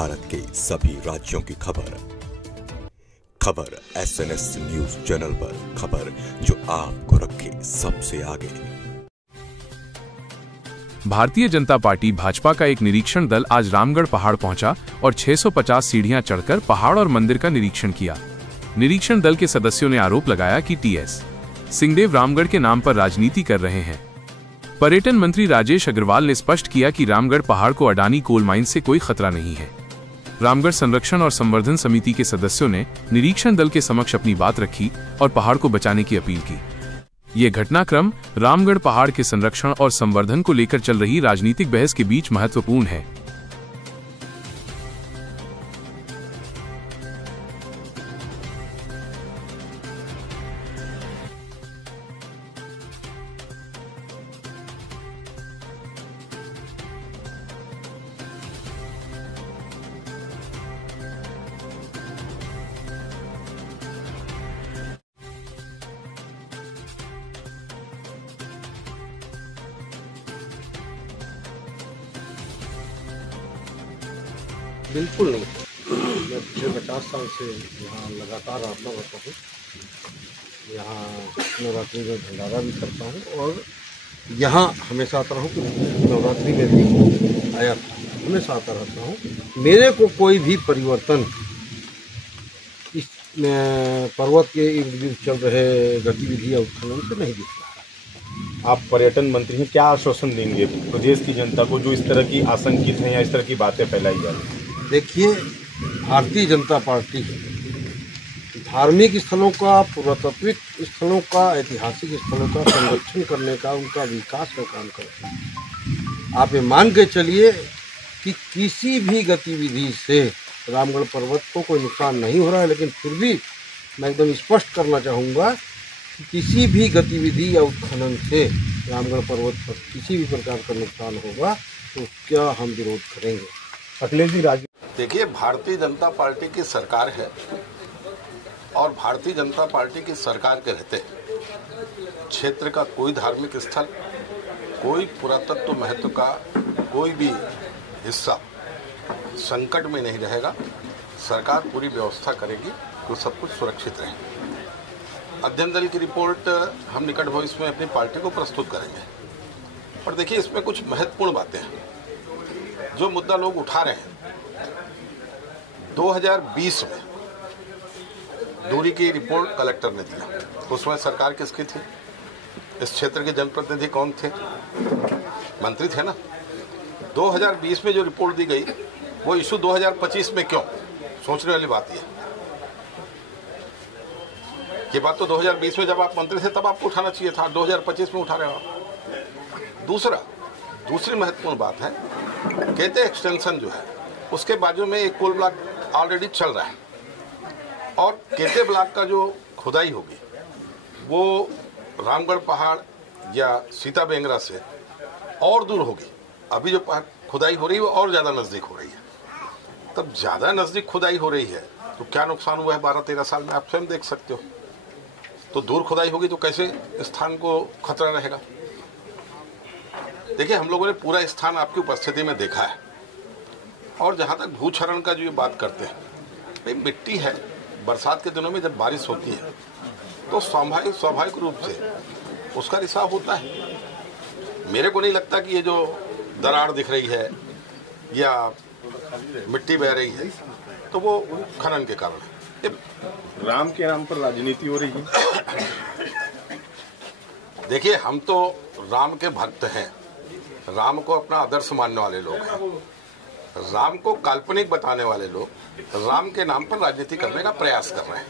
भारत के सभी राज्यों की खबर SNS न्यूज चैनल पर, खबर जो आपको रखे सबसे आगे। भारतीय जनता पार्टी भाजपा का एक निरीक्षण दल आज रामगढ़ पहाड़ पहुंचा और 650 सीढ़ियां चढ़कर पहाड़ और मंदिर का निरीक्षण किया। निरीक्षण दल के सदस्यों ने आरोप लगाया कि टीएस सिंहदेव रामगढ़ के नाम पर राजनीति कर रहे हैं। पर्यटन मंत्री राजेश अग्रवाल ने स्पष्ट किया कि रामगढ़ पहाड़ को अडानी कोल माइन से कोई खतरा नहीं है। रामगढ़ संरक्षण और संवर्धन समिति के सदस्यों ने निरीक्षण दल के समक्ष अपनी बात रखी और पहाड़ को बचाने की अपील की। ये घटनाक्रम रामगढ़ पहाड़ के संरक्षण और संवर्धन को लेकर चल रही राजनीतिक बहस के बीच महत्वपूर्ण है। बिल्कुल नहीं। मैं पिछले 50 साल से यहाँ लगातार आता रहता हूँ। यहाँ नवरात्रि में भंडारा भी करता हूँ और यहाँ हमेशा आता रहा हूँ कि नवरात्रि में भी आया था, हमेशा आता रहता हूँ। मेरे को कोई भी परिवर्तन इस पर्वत के इर्द गिर्द चल रहे गतिविधि या उत्खनन से नहीं दिखता है। आप पर्यटन मंत्री हैं, क्या आश्वासन देंगे प्रदेश की जनता को जो इस तरह की आशंकित हैं या इस तरह की बातें फैलाई जा रही हैं? देखिए, भारतीय जनता पार्टी धार्मिक स्थलों का, पुरातात्विक स्थलों का, ऐतिहासिक स्थलों का संरक्षण करने का, उनका विकास का काम करती है। आप ये मान के चलिए कि किसी भी गतिविधि से रामगढ़ पर्वत को कोई नुकसान नहीं हो रहा है, लेकिन फिर भी मैं एकदम स्पष्ट करना चाहूँगा कि किसी भी गतिविधि या उत्खनन से रामगढ़ पर्वत पर किसी भी प्रकार का नुकसान होगा तो उसका हम विरोध करेंगे। अखिलेश जी, देखिए, भारतीय जनता पार्टी की सरकार है और भारतीय जनता पार्टी की सरकार के रहते क्षेत्र का कोई धार्मिक स्थल, कोई पुरातत्व महत्व का कोई भी हिस्सा संकट में नहीं रहेगा। सरकार पूरी व्यवस्था करेगी तो सब कुछ सुरक्षित रहे। अध्ययन दल की रिपोर्ट हम निकट भविष्य में अपनी पार्टी को प्रस्तुत करेंगे। और देखिए, इसमें कुछ महत्वपूर्ण बातें हैं जो मुद्दा लोग उठा रहे हैं। 2020 में दूरी की रिपोर्ट कलेक्टर ने दिया, उसमें सरकार किसकी थी? इस क्षेत्र के जनप्रतिनिधि कौन थे? मंत्री थे ना। 2020 में जो रिपोर्ट दी गई वो इशू 2025 में क्यों? सोचने वाली बात ये बात तो 2020 में जब आप मंत्री थे तब आपको उठाना चाहिए था, 2025 में उठा रहे हो आप। दूसरी महत्वपूर्ण बात है, केते एक्सटेंशन जो है उसके बाजू में एक कोल ब्लॉक ऑलरेडी चल रहा है और केते ब्लॉक का जो खुदाई होगी वो रामगढ़ पहाड़ या सीता बेंगरा से और दूर होगी। अभी जो खुदाई हो रही है वो और ज़्यादा नज़दीक हो रही है। तब ज़्यादा नज़दीक खुदाई हो रही है तो क्या नुकसान हुआ है 12-13 साल में, आप स्वयं देख सकते हो। तो दूर खुदाई होगी तो कैसे स्थान को खतरा रहेगा? देखिए, हम लोगों ने पूरा स्थान आपकी उपस्थिति में देखा है। और जहाँ तक भूक्षरण का जो ये बात करते हैं, भाई मिट्टी है, बरसात के दिनों में जब बारिश होती है तो स्वाभाविक रूप से उसका रिसाव होता है। मेरे को नहीं लगता कि ये जो दरार दिख रही है या मिट्टी बह रही है तो वो खनन के कारण है। राम के नाम पर राजनीति हो रही है। देखिए, हम तो राम के भक्त हैं, राम को अपना आदर्श मानने वाले लोग हैं। राम को काल्पनिक बताने वाले लोग राम के नाम पर राजनीति करने का प्रयास कर रहे हैं।